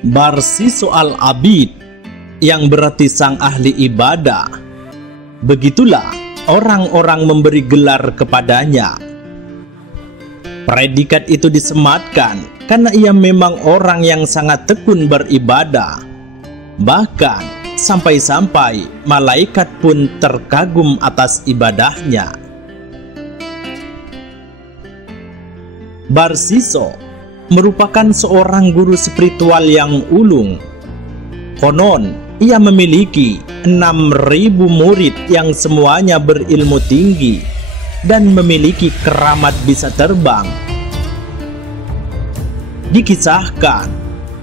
Barsiso al-Abid, yang berarti sang ahli ibadah. Begitulah orang-orang memberi gelar kepadanya. Predikat itu disematkan karena ia memang orang yang sangat tekun beribadah. Bahkan sampai-sampai malaikat pun terkagum atas ibadahnya. Barsiso merupakan seorang guru spiritual yang ulung. Konon, ia memiliki 6.000 murid yang semuanya berilmu tinggi dan memiliki keramat bisa terbang. Dikisahkan,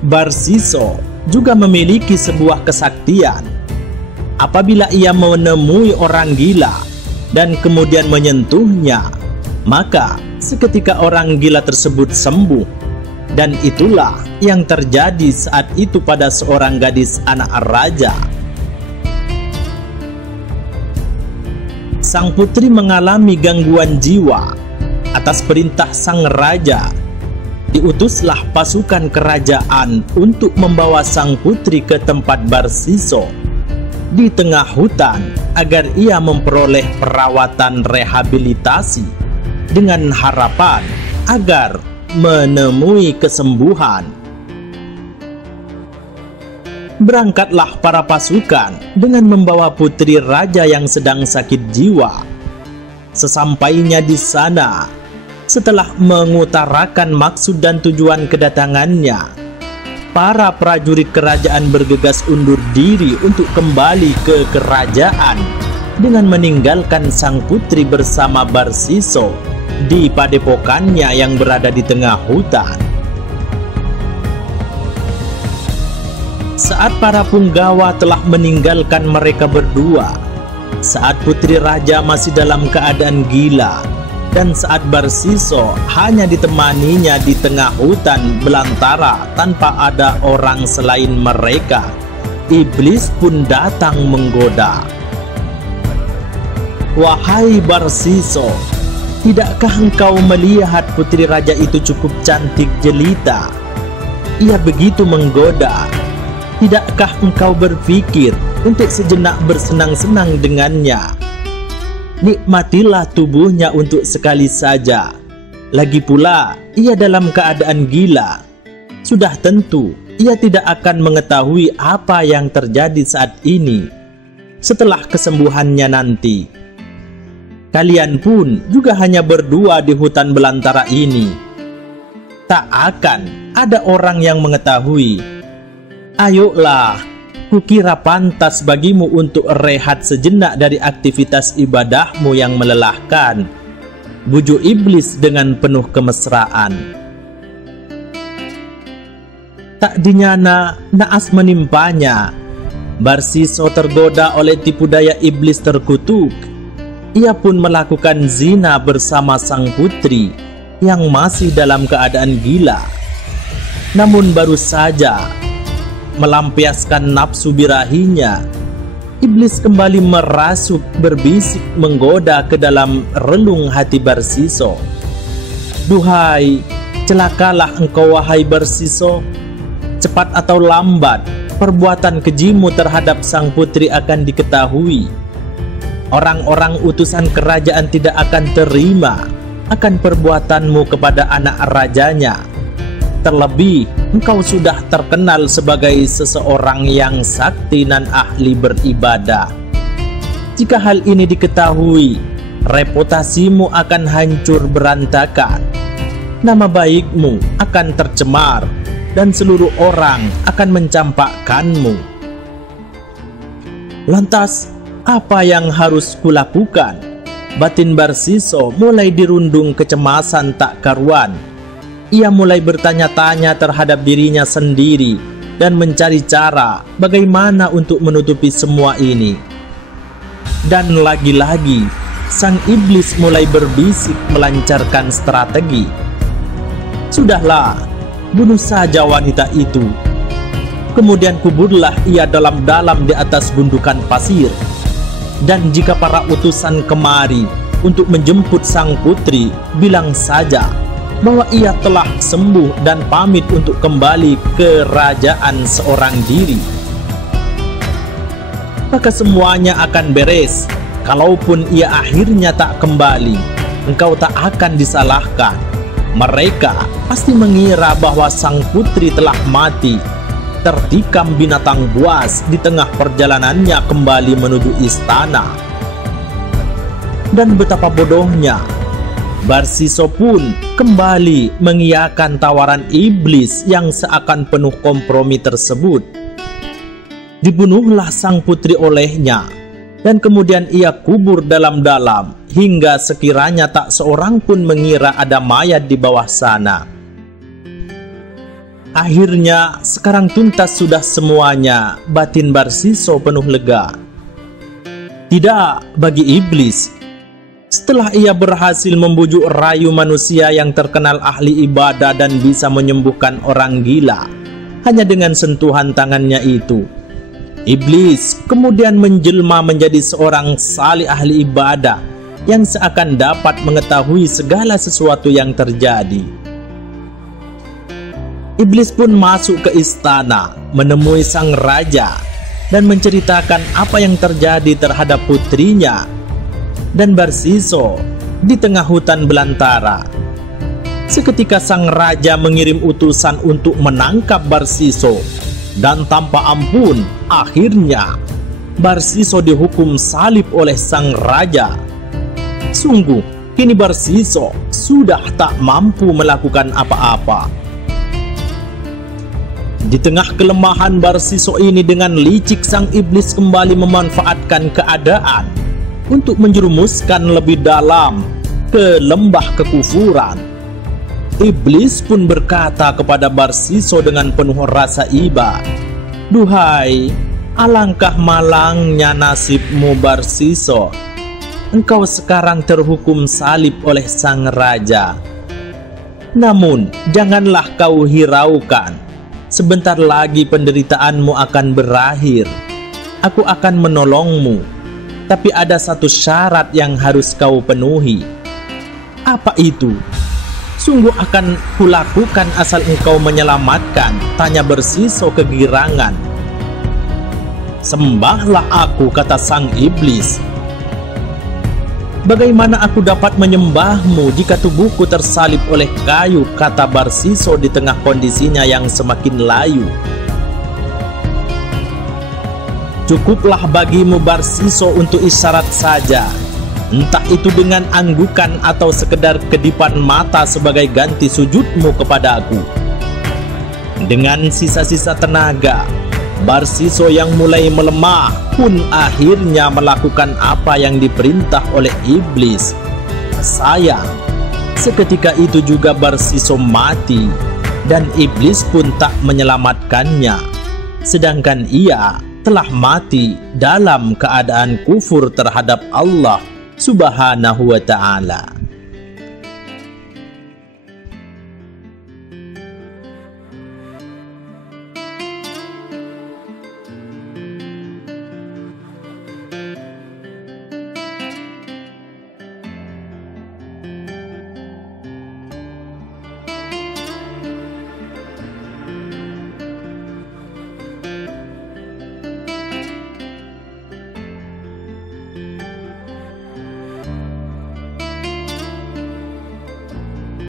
Barsiso juga memiliki sebuah kesaktian. Apabila ia menemui orang gila dan kemudian menyentuhnya, maka seketika orang gila tersebut sembuh. Dan itulah yang terjadi saat itu pada seorang gadis anak raja. Sang putri mengalami gangguan jiwa. Atas perintah sang raja, diutuslah pasukan kerajaan untuk membawa sang putri ke tempat Barsiso di tengah hutan agar ia memperoleh perawatan rehabilitasi dengan harapan agar menemui kesembuhan. Berangkatlah para pasukan dengan membawa putri raja yang sedang sakit jiwa. Sesampainya di sana, setelah mengutarakan maksud dan tujuan kedatangannya, para prajurit kerajaan bergegas undur diri untuk kembali ke kerajaan dengan meninggalkan sang putri bersama Barsiso di padepokannya yang berada di tengah hutan. Saat para punggawa telah meninggalkan mereka berdua, saat putri raja masih dalam keadaan gila, dan saat Barsiso hanya ditemaninya di tengah hutan belantara tanpa ada orang selain mereka, iblis pun datang menggoda. Wahai Barsiso, tidakkah engkau melihat putri raja itu cukup cantik jelita? Ia begitu menggoda. Tidakkah engkau berpikir untuk sejenak bersenang-senang dengannya? Nikmatilah tubuhnya untuk sekali saja. Lagi pula, ia dalam keadaan gila. Sudah tentu, ia tidak akan mengetahui apa yang terjadi saat ini. Setelah kesembuhannya nanti, kalian pun juga hanya berdua di hutan belantara ini. Tak akan ada orang yang mengetahui. Ayolah, kukira pantas bagimu untuk rehat sejenak dari aktivitas ibadahmu yang melelahkan, bujuk iblis dengan penuh kemesraan. Tak dinyana, naas menimpanya. Barsiso tergoda oleh tipu daya iblis terkutuk. Ia pun melakukan zina bersama sang putri yang masih dalam keadaan gila. Namun baru saja melampiaskan nafsu birahinya, iblis kembali merasuk berbisik menggoda ke dalam relung hati Barsiso. Duhai, celakalah engkau wahai Barsiso. Cepat atau lambat, perbuatan kejimu terhadap sang putri akan diketahui. Orang-orang utusan kerajaan tidak akan terima akan perbuatanmu kepada anak rajanya. Terlebih, engkau sudah terkenal sebagai seseorang yang sakti dan ahli beribadah. Jika hal ini diketahui, reputasimu akan hancur berantakan. Nama baikmu akan tercemar dan seluruh orang akan mencampakkanmu. Lantas, apa yang harus kulakukan? Batin Barsiso mulai dirundung kecemasan tak karuan. Ia mulai bertanya-tanya terhadap dirinya sendiri dan mencari cara bagaimana untuk menutupi semua ini. Dan lagi-lagi, sang iblis mulai berbisik melancarkan strategi. Sudahlah, bunuh saja wanita itu. Kemudian kuburlah ia dalam-dalam di atas gundukan pasir. Dan jika para utusan kemari untuk menjemput sang putri, bilang saja bahwa ia telah sembuh dan pamit untuk kembali ke kerajaan seorang diri. Maka semuanya akan beres. Kalaupun ia akhirnya tak kembali, engkau tak akan disalahkan. Mereka pasti mengira bahwa sang putri telah mati, tertikam binatang buas di tengah perjalanannya kembali menuju istana. Dan betapa bodohnya, Barsiso pun kembali mengiyakan tawaran iblis yang seakan penuh kompromi tersebut. Dibunuhlah sang putri olehnya, dan kemudian ia kubur dalam-dalam hingga sekiranya tak seorang pun mengira ada mayat di bawah sana. Akhirnya sekarang tuntas sudah semuanya. Batin Barsiso penuh lega. Tidak bagi iblis. Setelah ia berhasil membujuk rayu manusia yang terkenal ahli ibadah dan bisa menyembuhkan orang gila hanya dengan sentuhan tangannya itu, iblis kemudian menjelma menjadi seorang salih ahli ibadah yang seakan dapat mengetahui segala sesuatu yang terjadi. Iblis pun masuk ke istana, menemui sang raja dan menceritakan apa yang terjadi terhadap putrinya dan Barsiso di tengah hutan belantara. Seketika sang raja mengirim utusan untuk menangkap Barsiso, dan tanpa ampun akhirnya Barsiso dihukum salib oleh sang raja. Sungguh, kini Barsiso sudah tak mampu melakukan apa-apa. Di tengah kelemahan Barsiso ini, dengan licik sang iblis kembali memanfaatkan keadaan untuk menjerumuskan lebih dalam ke lembah kekufuran. Iblis pun berkata kepada Barsiso dengan penuh rasa iba, "Duhai, alangkah malangnya nasibmu Barsiso. Engkau sekarang terhukum salib oleh sang raja. Namun janganlah kau hiraukan. Sebentar lagi penderitaanmu akan berakhir. Aku akan menolongmu. Tapi ada satu syarat yang harus kau penuhi." "Apa itu?" "Sungguh akan kulakukan asal engkau menyelamatkan," tanya Barsiso kegirangan. "Sembahlah aku," kata sang iblis. "Bagaimana aku dapat menyembahmu jika tubuhku tersalib oleh kayu?" kata Barsiso di tengah kondisinya yang semakin layu. "Cukuplah bagimu Barsiso untuk isyarat saja, entah itu dengan anggukan atau sekedar kedipan mata sebagai ganti sujudmu kepadaku." Dengan sisa-sisa tenaga, Barsiso yang mulai melemah pun akhirnya melakukan apa yang diperintah oleh iblis. Sayang, seketika itu juga Barsiso mati dan iblis pun tak menyelamatkannya, sedangkan ia telah mati dalam keadaan kufur terhadap Allah Subhanahu wa ta'ala.